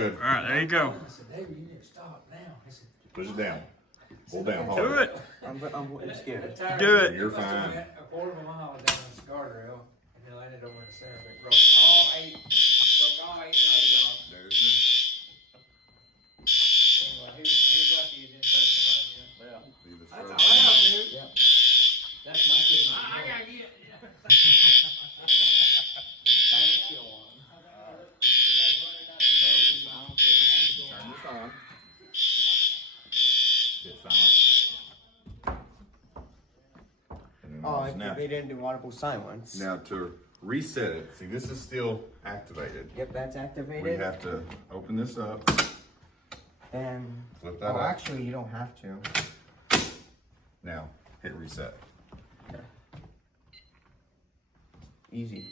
good. All right, there you go. I said, David, you need to stop now. I said, Push it down. Pull down Do hard. it. I'm scared. Do it. You're fine. A quarter of a mile down the guardrail, and then landed over in the center of it. Broke all eight legs off. Anyway, he was lucky he didn't hurt somebody. Yeah. That's loud, dude. Yep. That's my signal. I gotta get. Turn this on. Sit silent. And then Oh, now, they didn't do audible silence. now to reset it, see this is still activated. Yep, that's activated. We have to open this up, And flip that oh, up. actually, you don't have to. Now hit reset. Easy.